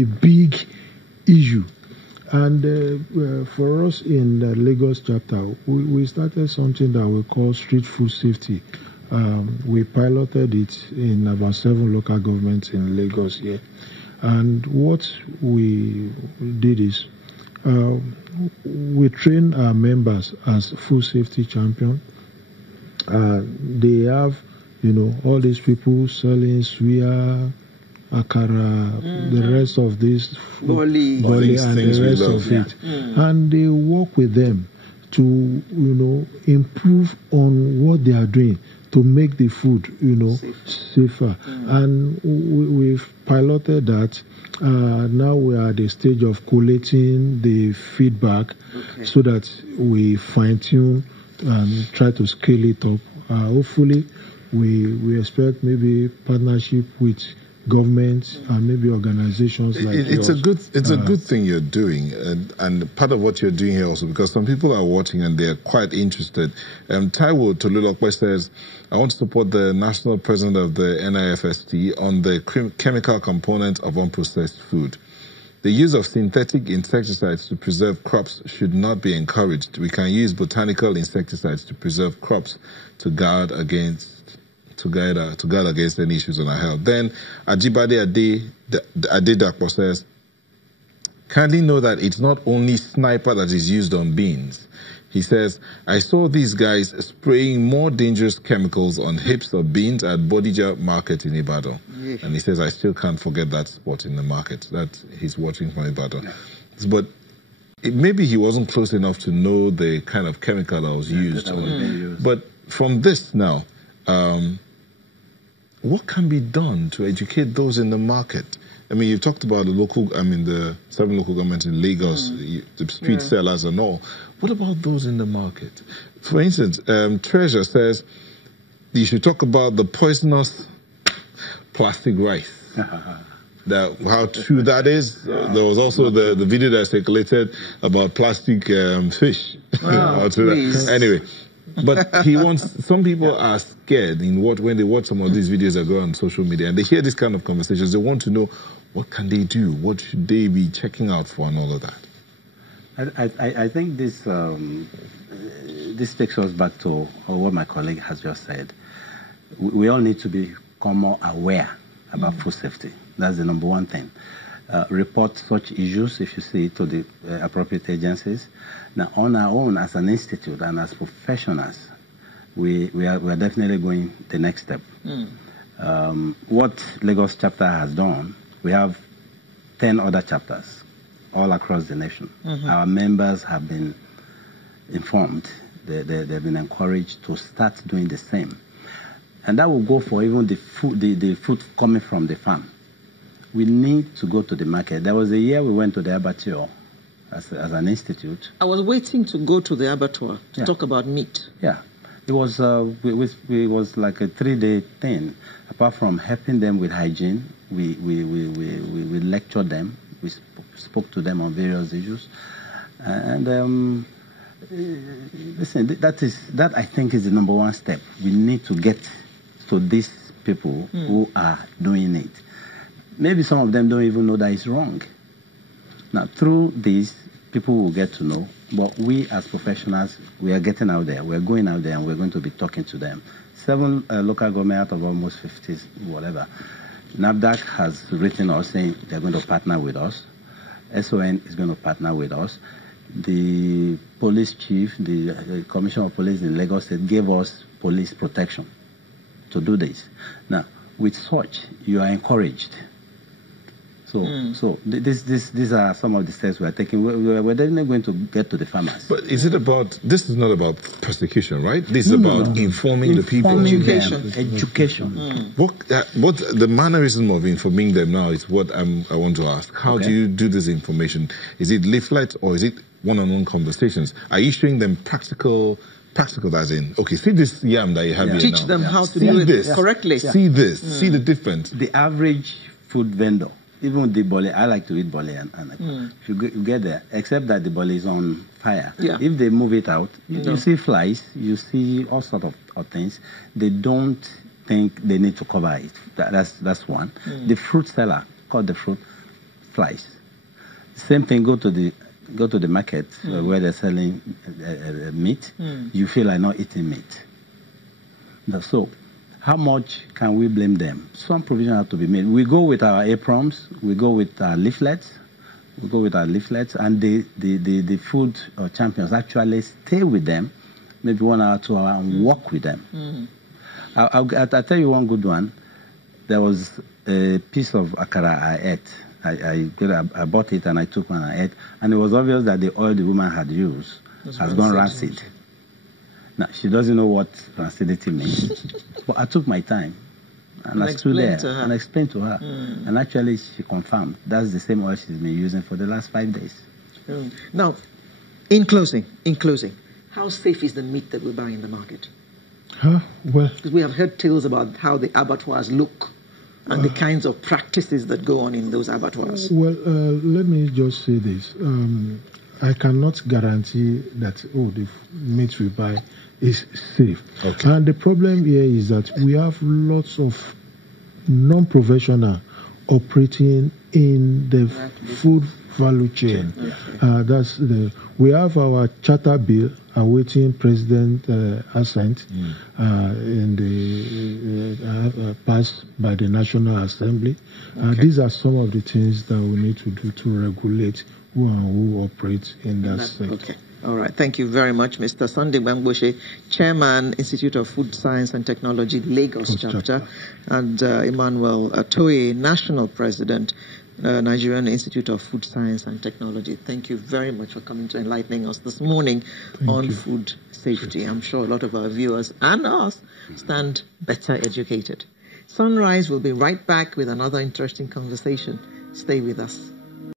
a big issue. And for us in the Lagos chapter, we started something that we call street food safety. We piloted it in about 7 local governments in Lagos here. And what we did is we train our members as food safety champion. They have, all these people selling suya, akara, the rest of this Boli and the rest of it. And they work with them to, improve on what they are doing to make the food, safer. And we've piloted that. Now we are at the stage of collating the feedback so that we fine-tune and try to scale it up. Hopefully, we expect maybe partnership with governments and maybe organizations like it's yours. It's a good thing you're doing, and part of what you're doing here also, because some people are watching and they're quite interested. Taiwo Tolulokwe says, I want to support the national president of the NIFST on the chemical component of unprocessed food. The use of synthetic insecticides to preserve crops should not be encouraged. We can use botanical insecticides to preserve crops to guard against any issues on our health. Then Ajibade Adedakpo says, kindly know that it's not only sniper that is used on beans. He says, I saw these guys spraying more dangerous chemicals on hips of beans at Bodija Market in Ibadan. Yes. And he says, I still can't forget that spot in the market that he's watching from Ibadan. Yes. But maybe he wasn't close enough to know the kind of chemical that was used. But from this now, what can be done to educate those in the market? I mean, you talked about the 7 local governments in Lagos, the street sellers and all. What about those in the market? For instance, Treasure says you should talk about the poisonous plastic rice. How true that is. There was also the video that circulated about plastic fish. Anyway. But some people are scared when they watch some of these videos that go on social media and they hear this kind of conversations. They want to know, what can they do? What should they be checking out for and all of that? I think this takes us back to what my colleague has just said. We all need to become more aware about food safety. That's the number one thing. Report such issues, if you see, to the appropriate agencies. Now, on our own, as an institute and as professionals, we are definitely going the next step. What Lagos chapter has done, we have 10 other chapters all across the nation. Our members have been informed. They've been encouraged to start doing the same. And that will go for even the food coming from the farm. We need to go to the market. There was a year we went to the abattoir as an institute. I was waiting to go to the abattoir to talk about meat. Yeah. It was like a 3-day thing. Apart from helping them with hygiene, we lectured them. We spoke to them on various issues. And listen, that I think is the number one step. We need to get to these people who are doing it. Maybe some of them don't even know that it's wrong. Now, through this, people will get to know. But we as professionals, we are getting out there. We're going out there and we're going to be talking to them. 7 local government out of almost 50, whatever. NAFDAC has written us saying they're going to partner with us. SON is going to partner with us. The police chief, the Commissioner of Police in Lagos State gave us police protection to do this. Now, with such, you are encouraged. So these are some of the steps we are taking. We're definitely going to get to the farmers. But this is not about persecution, right? This is about informing the people. Education. What the mannerism of informing them now is what I want to ask. How do you do this information? Is it leaflets or is it one-on-one conversations? Are you showing them practical as in, okay, see this yam that you have here Teach now. them how to do it correctly. See this, see the difference. The average food vendor, even the bole, I like to eat bole, and if you get there, except that the bole is on fire. Yeah. If they move it out, you see flies, you see all sorts of things. They don't think they need to cover it. That's one. The fruit seller, cut the fruit, flies. Same thing, go to the market where they're selling meat. You feel like not eating meat. So how much can we blame them? Some provision have to be made. We go with our aprons, we go with our leaflets, and the food champions actually stay with them, maybe 1 hour, 2 hours, and walk with them. I'll tell you one good one. There was a piece of akara I ate. I bought it and I took one and I ate, and it was obvious that the oil the woman had used has gone rancid. Now, she doesn't know what rancidity means, but I took my time and I stood there and explained to her. And actually, she confirmed that's the same oil she's been using for the last 5 days. Now, in closing, how safe is the meat that we buy in the market? Well, because we have heard tales about how the abattoirs look and the kinds of practices that go on in those abattoirs. Well, let me just say this. I cannot guarantee that, the meat we buy is safe. Okay. And the problem here is that we have lots of non-professional operating in the food value chain. We have our charter bill awaiting President assent in the passed by the National Assembly. These are some of the things that we need to do to regulate who operates in that sector. Okay. All right. Thank you very much, Mr. Sunday Bamboshe, Chairman, Institute of Food Science and Technology, Lagos Chapter, and Emmanuel Atoye, National President, Nigerian Institute of Food Science and Technology. Thank you very much for coming to enlightening us this morning on food safety. I'm sure a lot of our viewers and us stand better educated. Sunrise will be right back with another interesting conversation. Stay with us.